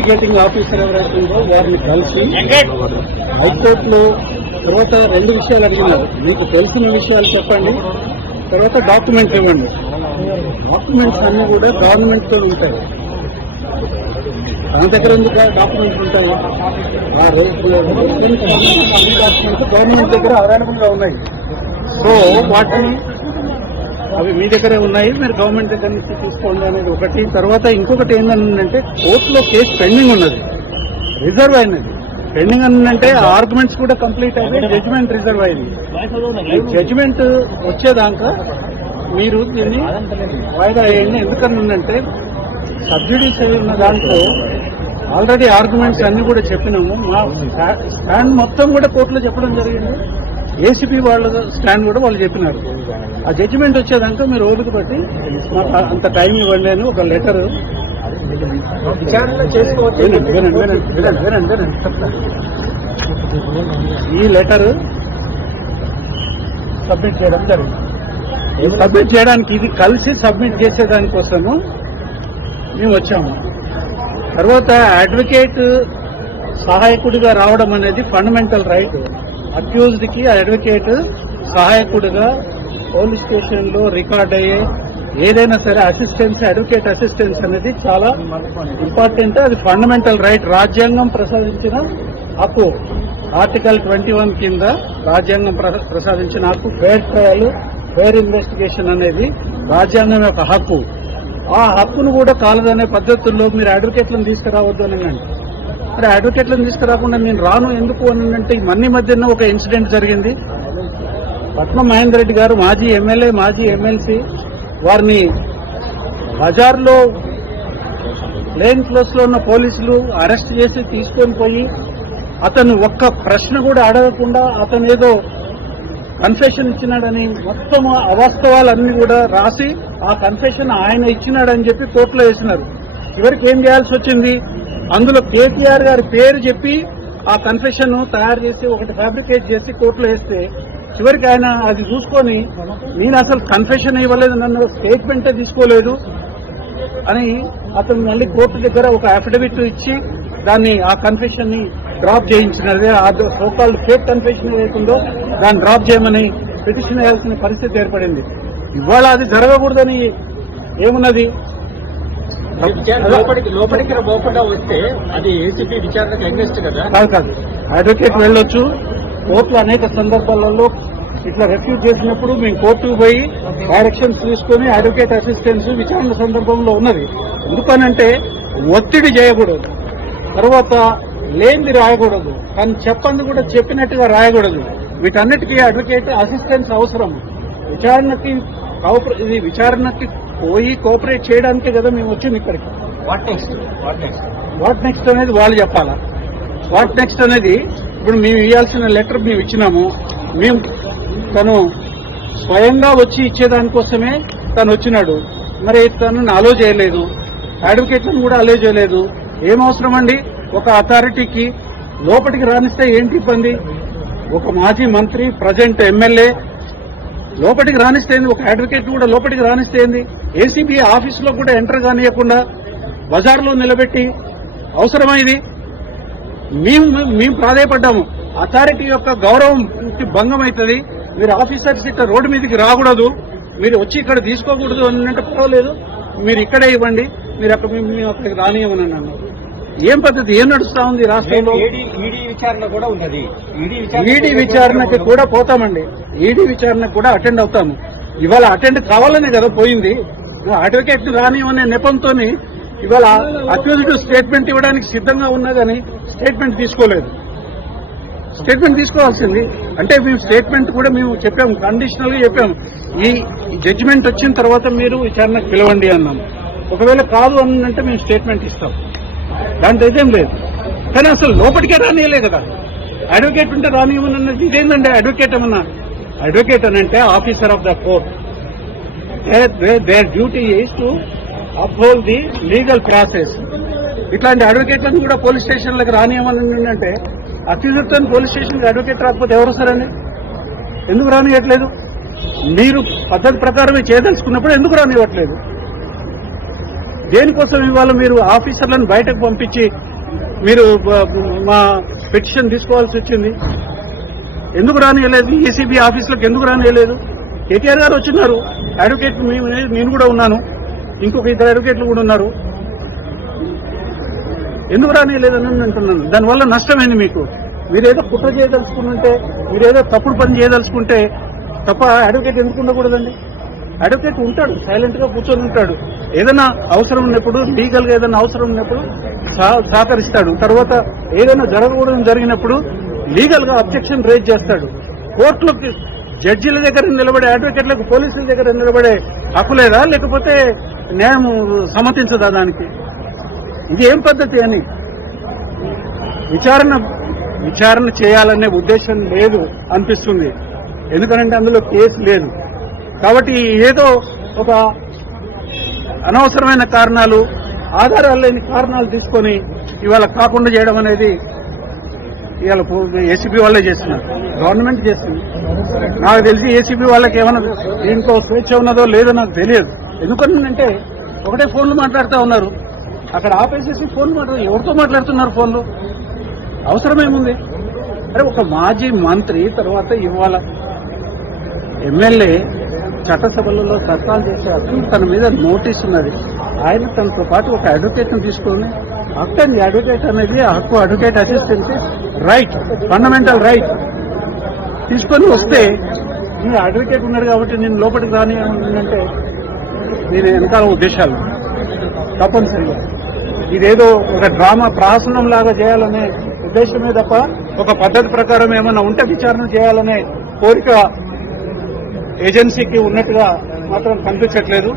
Investigating officer ఎవరైతే ఉందో వారిని కలిసి హైకోర్టులో తర్వాత రెండు విషయాలు అడిగినారు. మీకు తెలిసిన విషయాలు చెప్పండి. తర్వాత డాక్యుమెంట్స్ ఇవ్వండి. డాక్యుమెంట్స్ అన్నీ కూడా గవర్నమెంట్తో ఉంటాయి. తన దగ్గర ఎందుకు డాక్యుమెంట్స్ ఉంటాయి? ఆ డాక్యుమెంట్స్ గవర్నమెంట్ దగ్గర అవైలబుల్గా ఉన్నాయి. సో వాటిని అవి మీ దగ్గరే ఉన్నాయి. మీరు గవర్నమెంట్ దగ్గర నుంచి తీసుకోండి అనేది ఒకటి. తర్వాత ఇంకొకటి ఏంటంటే కోర్టులో కేసు పెండింగ్ ఉన్నది. రిజర్వ్ అయినది. పెండింగ్ అంటే ఆర్గ్యుమెంట్స్ కూడా కంప్లీట్ అయింది జడ్జిమెంట్ రిజర్వ్ అయింది. జడ్జిమెంట్ వచ్చేదాకా మీరు దీన్ని వాయిదా వేయండి. ఎందుకనంటే సబ్సిడీస్ ఉన్న దాంట్లో ఆల్రెడీ ఆర్గ్యుమెంట్స్ అన్ని కూడా చెప్పినాము. మా స్టాండ్ మొత్తం కూడా కోర్టులో చెప్పడం జరిగింది. ఏసీపీ వాళ్ళ స్టాండ్ కూడా వాళ్ళు చెప్పినారు. ఆ జడ్జిమెంట్ వచ్చేదాకా మీరు ఓపిక మాకు అంత టైం ఇవ్వండి అని ఒక లెటర్. ఈ లెటర్ సబ్మిట్ చేయడం జరిగింది. సబ్మిట్ చేయడానికి ఇది కలిసి సబ్మిట్ చేసేదానికోసము మేము వచ్చాము. తర్వాత అడ్వకేట్ సహాయకుడిగా రావడం అనేది ఫండమెంటల్ రైట్ అక్యూజ్డ్కి అడ్వకేట్ సహాయకుడిగా పోలీస్ స్టేషన్లో రికార్డ్ అయ్యే ఏదైనా సరే అసిస్టెన్స్ అడ్వకేట్ అసిస్టెన్స్ అనేది చాలా ఇంపార్టెంట్ అది ఫండమెంటల్ రైట్ రాజ్యాంగం ప్రసాదించిన హక్కు. ఆర్టికల్ ట్వంటీ వన్ కింద రాజ్యాంగం ప్రసాదించిన హక్కు. ఫేర్ ట్రయల్ ఫేర్ ఇన్వెస్టిగేషన్ అనేది రాజ్యాంగం యొక్క హక్కు. ఆ హక్కును కూడా కాలదనే పద్ధతుల్లో మీరు అడ్వకేట్లను తీసుకురావద్దు అని మరి అడ్వకేట్లను తీసుకురాకుండా నేను రాను ఎందుకు అని అంటే మన్ని మధ్యన ఒక ఇన్సిడెంట్ జరిగింది. పట్నం మహేందర్ రెడ్డి గారు మాజీ ఎమ్మెల్యే మాజీ ఎమ్మెల్సీ వారిని బజార్లో లేన్ క్లోజ్లో ఉన్న పోలీసులు అరెస్ట్ చేసి తీసుకొని పోయి అతను ఒక్క ప్రశ్న కూడా అడగకుండా అతను ఏదో కన్ఫెషన్ ఇచ్చినాడని మొత్తం అవాస్తవాలన్నీ కూడా రాసి ఆ కన్ఫెషన్ ఆయన ఇచ్చినాడని చెప్పి కోర్టులో వేసినారు. చివరికి ఏం చేయాల్సి వచ్చింది? అందులో కేసీఆర్ గారి పేరు చెప్పి ఆ కన్ఫెషన్ తయారు చేసి ఒకటి ఫ్యాబ్రికేట్ చేసి కోర్టులో వేస్తే చివరికి ఆయన అది చూసుకొని నేను అసలు కన్ఫెషన్ ఇవ్వలేదు నన్ను స్టేట్మెంటే తీసుకోలేదు అని అతను మళ్ళీ కోర్టు దగ్గర ఒక అఫిడవిట్ ఇచ్చి దాన్ని ఆ కన్ఫెషన్ని డ్రాప్ చేయించినది. ఆ సోకాల్డ్ ఫేక్ కన్ఫెషన్ ఏదైతుందో దాన్ని డ్రాప్ చేయమని పిటిషన్ వేయాల్సిన పరిస్థితి ఏర్పడింది. ఇవాళ అది జరగకూడదని ఏమున్నది? విచారణ లోపలికి వస్తే అది ఏసీపీ విచారణకు అగెస్ట్ కదా? కాదు కాదు. అడ్వకేట్ వెళ్ళొచ్చు. కోర్టులో అనేక సందర్భాలలో ఇట్లా రెఫ్యూజ్ చేసినప్పుడు మేము కోర్టుకు పోయి డైరెక్షన్స్ తీసుకొని అడ్వకేట్ అసిస్టెన్స్ విచారణ సందర్భంలో ఉన్నది. ఎందుకనంటే ఒత్తిడి చేయకూడదు. తర్వాత లేనిది రాయకూడదు. కానీ చెప్పంది కూడా చెప్పినట్టుగా రాయకూడదు. వీటన్నిటికీ అడ్వకేట్ అసిస్టెన్స్ అవసరం. విచారణకి ఇది విచారణకి పోయి కోఆపరేట్ చేయడానికే కదా మేము వచ్చింది ఇక్కడికి. What next what next what next అనేది వాళ్ళు చెప్పాలా? వాట్ నెక్స్ట్ అనేది ఇప్పుడు మేము ఇవ్వాల్సిన లెటర్ మేము ఇచ్చినాము. మేము తను స్వయంగా వచ్చి ఇచ్చేదానికోసమే తను వచ్చినాడు. మరి తనని అలో చేయలేదు. అడ్వకేట్లను కూడా అలో చేయలేదు. ఏం అవసరం అండి? ఒక అథారిటీకి లోపలికి రానిస్తే ఏంటి ఇబ్బంది? ఒక మాజీ మంత్రి ప్రజెంట్ ఎమ్మెల్యే లోపలికి రానిస్తేంది ఒక అడ్వకేట్ కూడా లోపలికి రానిస్తేంది ఏసీబీ ఆఫీసులో కూడా ఎంటర్ కానియకుండా బజార్లో నిలబెట్టి అవసరమైంది మేము మేము ప్రాధాయపడ్డాము. అథారిటీ యొక్క గౌరవం భంగం అవుతుంది. మీరు ఆఫీసర్స్ ఇక్కడ రోడ్డు మీదకి రాకూడదు. మీరు వచ్చి ఇక్కడ తీసుకోకూడదు అని అంటే పర్వాలేదు మీరు ఇక్కడే ఇవ్వండి. మీరు అక్కడ మేము మేము అక్కడికి రానియమని అన్నాను ఏం పద్ధతి? ఏం నడుస్తా ఉంది రాష్ట్రంలో? ఈడీ విచారణకి కూడా పోతామండి. ఈడీ విచారణకు కూడా అటెండ్ అవుతాము. ఇవాళ అటెండ్ కావాలనే కదా పోయింది. అడ్వకేట్ రానివనే నెపంతో ఇవాళ అక్యూజ్డ్ స్టేట్మెంట్ ఇవ్వడానికి సిద్ధంగా ఉన్నా కానీ స్టేట్మెంట్ తీసుకోలేదు. స్టేట్మెంట్ తీసుకోవాల్సింది. అంటే మేము స్టేట్మెంట్ కూడా మేము చెప్పాము కండిషనల్గా చెప్పాము. ఈ జడ్జిమెంట్ వచ్చిన తర్వాత మీరు విచారణకు పిలవండి అన్నాం. ఒకవేళ కాదు అని అంటే మేము స్టేట్మెంట్ ఇస్తాం. దాంట్లో ఇదేం లేదు. కానీ అసలు లోపలికే రానియలే కదా. అడ్వకేట్ ఉంటే రానియమన్నది ఇదేందండి? అడ్వకేట్ ఏమన్నా? అడ్వకేట్ అని అంటే officer of the court their duty is to uphold the legal process ఇట్లాంటి అడ్వకేట్లను కూడా పోలీస్ స్టేషన్లకు రానియమని అంటే అఫీసర్తో పోలీస్ స్టేషన్కి అడ్వకేట్ రాకపోతే ఎవరు వస్తారండి? ఎందుకు రానివ్వట్లేదు మీరు పద్ధతి ప్రకారమే చేయదలుచుకున్నప్పుడు ఎందుకు రానివ్వట్లేదు? దేనికోసం ఇవాళ మీరు ఆఫీసర్లను బయటకు పంపించి మీరు మా పిటిషన్ తీసుకోవాల్సి వచ్చింది? ఎందుకు రానియలేదు? ఏసీబీ ఆఫీసులకు ఎందుకు రానియలేదు? కేటీఆర్ గారు వచ్చిన్నారు. అడ్వకేట్ నేను కూడా ఉన్నాను. ఇంకొక ఇద్దరు అడ్వకేట్లు కూడా ఉన్నారు. ఎందుకు రానియలేదని నేను అంటున్నాను. దానివల్ల నష్టమైంది మీకు? మీరేదో కుట్ర చేయదలుచుకుంటే మీరేదో తప్పుడు పని చేయదలుచుకుంటే తప్ప అడ్వకేట్ ఎందుకు ఉండకూడదండి? అడ్వకేట్ ఉంటాడు సైలెంట్గా కూర్చొని ఉంటాడు. ఏదైనా అవసరం ఉన్నప్పుడు లీగల్గా ఏదైనా అవసరం ఉన్నప్పుడు సహకరిస్తాడు. తర్వాత ఏదైనా జరగకూడదు జరిగినప్పుడు లీగల్గా అబ్జెక్షన్ రేజ్ చేస్తాడు. కోర్టులో జడ్జిల దగ్గర నిలబడే అడ్వకేట్లకు పోలీసుల దగ్గర నిలబడే హక్కు లేదా? లేకపోతే న్యాయం సమ్మతించదా దానికి? ఇది ఏం పద్ధతి అని? విచారణ విచారణ చేయాలనే ఉద్దేశం లేదు అనిపిస్తుంది. ఎందుకంటే అందులో కేసు లేదు. కాబట్టి ఏదో ఒక అనవసరమైన కారణాలు ఆధారాలు లేని కారణాలు తీసుకొని ఇవాళ కాకుండా చేయడం అనేది ఇవాళ ఏసీబీ వాళ్ళే చేస్తున్నారు. గవర్నమెంట్ చేస్తుంది. నాకు తెలిసి ఏసీబీ వాళ్ళకి ఏమైనా దీంతో స్వేచ్ఛ ఉన్నదో లేదో నాకు తెలియదు. ఎందుకంటే ఒకటే ఫోన్లు మాట్లాడుతూ ఉన్నారు. అక్కడ ఆపేసేసి ఫోన్ మాట్లాడు ఎవరితో మాట్లాడుతున్నారు ఫోన్లు? అవసరమేముంది? అరే ఒక మాజీ మంత్రి తర్వాత ఇవాళ ఎమ్మెల్యే చట్టసభలలో చట్టాలు చేసే అతను తన మీద నోటీస్ ఉన్నది. ఆయన తనతో పాటు ఒక అడ్వకేట్ తీసుకొని హక్కు అండి అడ్వకేట్ అనేది హక్కు advocate assistant right fundamental right తీసుకొని వస్తే ఈ అడ్వకేట్ ఉన్నాడు కాబట్టి నేను లోపలికి రాని అంటే నేను వెనకాల ఉద్దేశాలు. తప్పనిసరిగా. ఇదేదో ఒక డ్రామా ప్రహసనం లాగా చేయాలనే ఉద్దేశమే తప్ప ఒక పద్ధతి ప్రకారం ఏమైనా ఉంటే విచారణ చేయాలనే కోరిక ఏజెన్సీకి ఉన్నట్టుగా మాత్రం కనిపించట్లేదు.